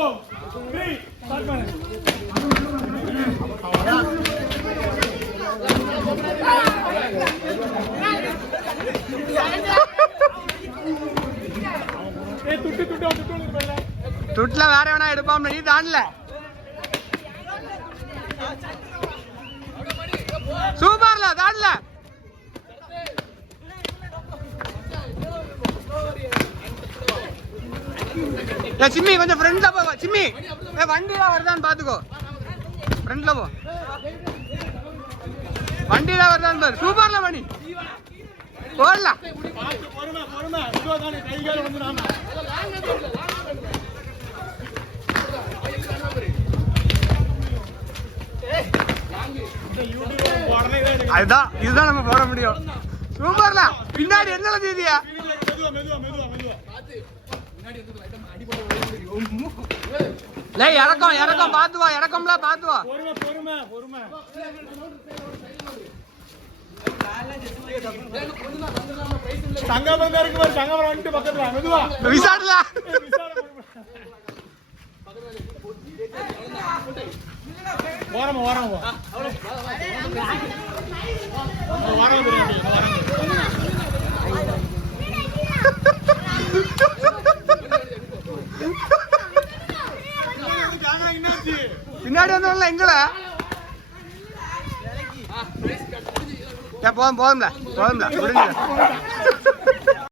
3 start பண்ணு. துட்ல வேற வேணா எடுப்பான் நீ தாண்டல. சூப்பர்ல தாண்டல. சிம்மி கொஞ்சம் ஃப்ரெண்ட்ல போ. சிம்மி வண்டியில வருதான்னு பாத்துக்கோ. ஃப்ரெண்ட்ல போ. வண்டியில வருதான்னு பாரு. சூப்பர்ல மணி போடலாம். அதுதான் இதுதான் நம்ம போட முடியும். சூப்பர்ல பின்னாடி என்ன செய்தியா? இறக்கம் இறக்கம் பாத்துவா. இறக்கம்ல பாத்துவா. விசாடல ஓரமா ஓரமா பின்னாடி வந்தோம்ல எங்கள போதும்ல போதும்ல முடிஞ்சு